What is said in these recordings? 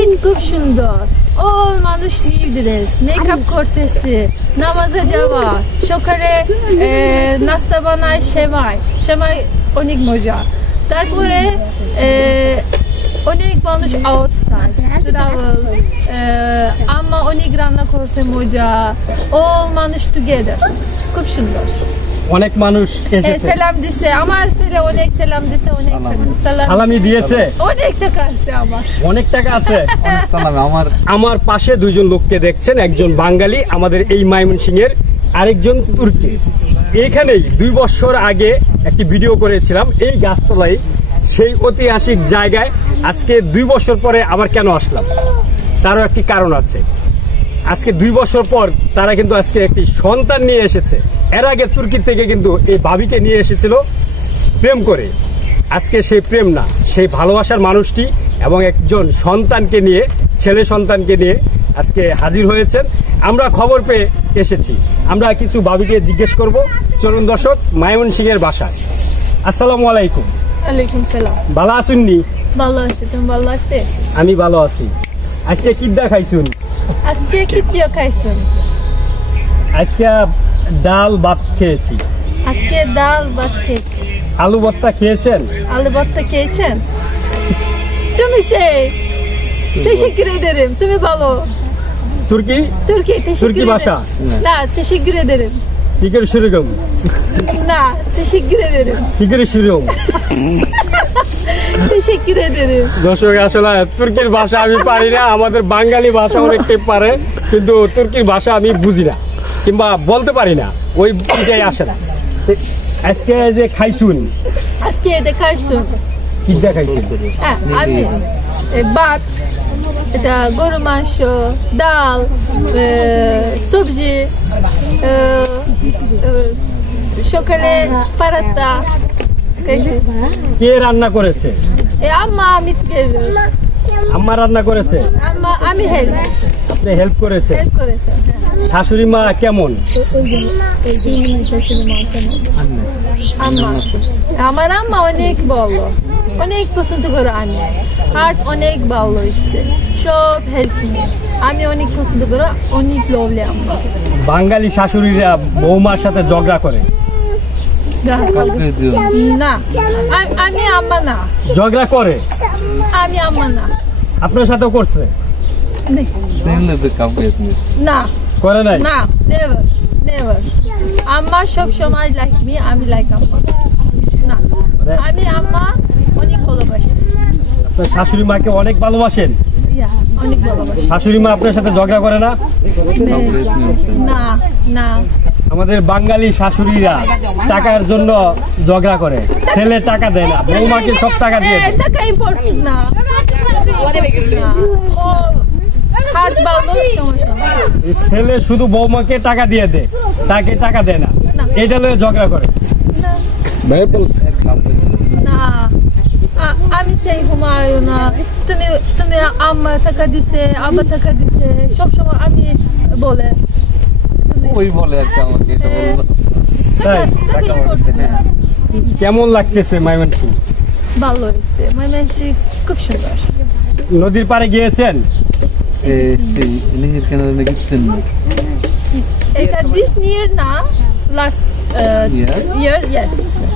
ঈদ খুব সুন্দর। অল মানুষ নিউ ড্রেস, মেকআপ করতেছে, নামাজে যাওয়া, সকালে নাস্তা বানায়, সেমাই অনেক মজা। তারপরে অনেক মানুষ আউটসাইড ট্রাভেল, আম্মা অনেক রান্না করছে, মজা। অল মানুষ টুগেদার, খুব সুন্দর। অনেক মানুষ এসেছে, সালাম দিছে, আমার ছেলে অনেক সালাম দিছে, অনেক সালামি দিয়েছে, অনেক টাকা আছে আমার, অনেক টাকা আছে। আমার পাশে দুইজন লোককে দেখছেন, একজন বাঙালি আমাদের এই ময়মনসিংহের, আরেকজন তুর্কি। এখানেই 2 বছর আগে একটি ভিডিও করেছিলাম এই গাছতলায়, সেই ঐতিহাসিক জায়গায়। আজকে 2 বছর পরে আবার কেন আসলাম, তারও একটি কারণ আছে। আজকে 2 বছর পর তারা কিন্তু আজকে একটি সন্তান নিয়ে এসেছে। এর আগে তুর্কি থেকে কিন্তু এই ভাবিকে নিয়ে এসেছিল প্রেম করে। আজকে সেই প্রেম না, সেই ভালোবাসার মানুষটি এবং একজন সন্তানকে নিয়ে, ছেলে সন্তানকে নিয়ে আজকে হাজির হয়েছেন। আমরা খবর পেয়ে এসেছি, আমরা কিছু ভাবিকে জিজ্ঞেস করব। চলুন দর্শক, ময়মনসিংহের বাসায়। আসসালামু আলাইকুম। ওয়ালাইকুম সালাম। ভালো আছেননি? ভালো আছি, তুমি ভালো আছে? আমি ভালো আছি। আজকে কি দেখাইছুন? আজকে কি দিয়ে খাইছুন? আজকে ডাল ভাত খেয়েছি। আজকে ডাল ভাত খেয়েছি। আলু ভর্তা খেয়েছেন? আলু ভর্তা খেয়েছেন? তুমি teşekkür ederim. তুমি বলো। তুর্কি teşekkür ভাষা না, teşekkür ederim. কি করে শুরু করব? না, teşekkür ederim. কি করে শুরু করব? teşekkür ederim. দর্শক, আসলে তুর্কির ভাষা আমি পারি না, আমাদের বাঙালি ভাষা অনেকটাই পারে, কিন্তু তুর্কির ভাষা আমি বুঝি না কিংবা বলতে পারি না, ওই বুঝাই আসে না। আজকে যে খাইছুন, আজকে দেখাইছুন কি দেখাইছুন? আমি ভাত, এটা গরু মাংস, ডাল, সবজি, সকালে পারাতা। কে রান্না করেছে? আম্মা। আম্মা রান্না করেছে? আমি হেল্প। আপনি হেল্প করেছে? শাশুড়ি মা কেমন? আমার আম্মা অনেক ভালো, অনেক পছন্দ করে। আমি হার্ট অনেক ভালো হয়েছে, সব হেল্প নিয়ে আমি অনেক পছন্দ করে, অনেক লোভলে আম্মা। বাঙালি শাশুড়িরা বৌমার সাথে ঝগড়া করে না, আমি আম্মা না। ঝগড়া করে? আমি আম্মা না। আপনার সাথেও করছে? না, করে নাই? না, নেভার নেভার। আম্মা সব সময় লাইক মি, আমি লাইক আম্মা না। আমি আম্মা অনেক ভালোবাসি। আপনার শাশুড়ি মাকে অনেক ভালোবাসেন? অনেক ভালোবাসি। শাশুড়ি মা আপনার সাথে ঝগড়া করে না? না না। আমাদের বাঙালি শাশুড়িরা টাকার জন্য ঝগড়া করে, ছেলে টাকা দেয় না, বৌমাকে সব টাকা দিয়ে দেয়। টাকা ইম্পর্টেন্ট না, ছেলে শুধু বৌমাকে টাকা দিয়ে দেয়, তাকে টাকা দেয় না, এটা লয়ে ঝগড়া করে। না, আমি সেই হুমায়ু না। তুমি আম্মা টাকা দিছে, আব্বা টাকা দিছে, সবসময় আমি বলে ওই বলে আর কি আমাকে এটা বলবো। কেমন লাগতেছে ময়মনসিংহ? ভালো হয়েছে, ময়মনসিংহ খুব সুন্দর। নদীর পাড়ে গিয়েছেন? এটা দিস ইয়ার না, লাস্ট ইয়ার। ইয়েস,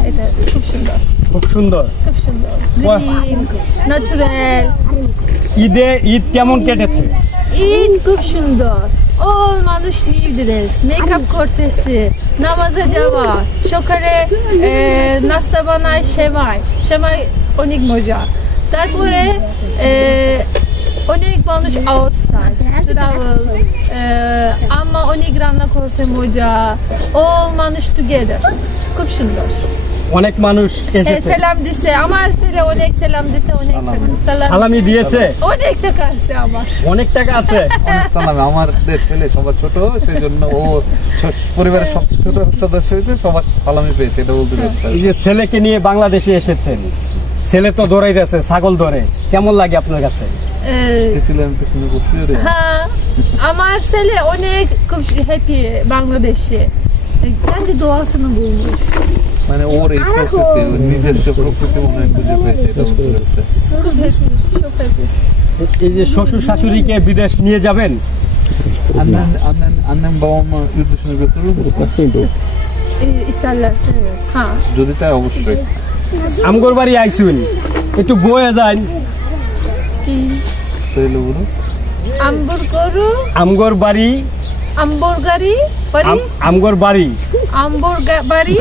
এটা খুব সুন্দর, খুব সুন্দর, খুব সুন্দর, গ্রিন, ন্যাচারাল। ঈদ কেমন কেটেছে? ঈদ খুব সুন্দর। অল মানুষ নিউ ড্রেস, মেকআপ করতেছে, নামাজে যাওয়া, সকালে নাস্তা বানায়, সেমাই অনেক মজা। তারপরে অনেক মানুষ আউটসাইড ট্রাভেল, আম্মা অনেক রান্না করছে, মজা। অল মানুষ টুগেদার, খুব সুন্দর। অনেক মানুষ এসেছে, সালাম দিছে, আমার ছেলে অনেক সালাম দিছে, অনেক সালামি দিয়েছে, অনেক টাকা আছে আমার, অনেক টাকা আছে। আমাদের ছেলে সবার ছোট, সেই জন্য ও পরিবারের সব ছোট সদস্য হয়েছে, সবার সালামি পেয়েছে, এটা বলতে চাচ্ছি। এই যে ছেলেকে নিয়ে বাংলাদেশে এসেছেন, ছেলে তো দৌড়াই যাচ্ছে, ছাগল ধরে, কেমন লাগে আপনার কাছে? হ্যাঁ, আমার ছেলে অনেক খুব হ্যাপি বাংলাদেশে। দোয়াশোনা বলবো, মানে ওর এই প্রকৃতি, নিজের প্রকৃতি মনে হয় খুঁজে পেয়েছে, এটা বলতে চাচ্ছি। এই যে শ্বশুর শাশুড়িকে বিদেশ নিয়ে যাবেন? Annem babamı yurt dışına götürür mü? İsterler. Ha. যদি চাই অবশ্যই। আমগর বাড়ি আইসুন, একটু বয়ে যান। Söyle bunu. আমগর বাড়ি, Hamburgeri. আমগর বাড়ি Hamburgeri.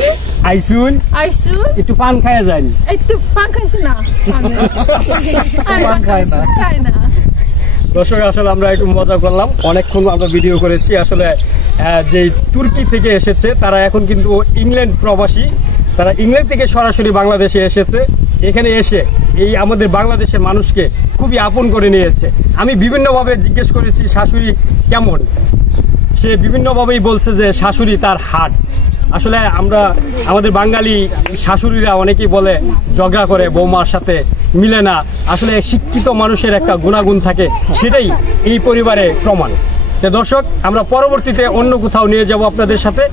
আইসুন, Aysun. একটু পান খায়া যান। Ektu pan kaysın ha. Pan kayna. Kayna. দর্শক আসলে আমরা একটু মজা করলাম, অনেকক্ষণ আমরা ভিডিও করেছি। আসলে যে তুর্কি থেকে এসেছে তারা এখন কিন্তু ইংল্যান্ড প্রবাসী, তারা ইংল্যান্ড থেকে সরাসরি বাংলাদেশে এসেছে। এখানে এসে এই আমাদের বাংলাদেশের মানুষকে খুবই আপন করে নিয়েছে। আমি বিভিন্নভাবে জিজ্ঞেস করেছি শাশুড়ি কেমন, সে বিভিন্নভাবেই বলছে যে শাশুড়ি তার হাট। আসলে আমরা আমাদের বাঙালি শাশুড়িরা অনেকেই বলে ঝগড়া করে, বৌমার সাথে মিলে না। আসলে শিক্ষিত মানুষের একটা গুণাগুণ থাকে, সেটাই এই পরিবারে প্রমাণ। তো দর্শক, আমরা পরবর্তীতে অন্য কোথাও নিয়ে যাব আপনাদের সাথে।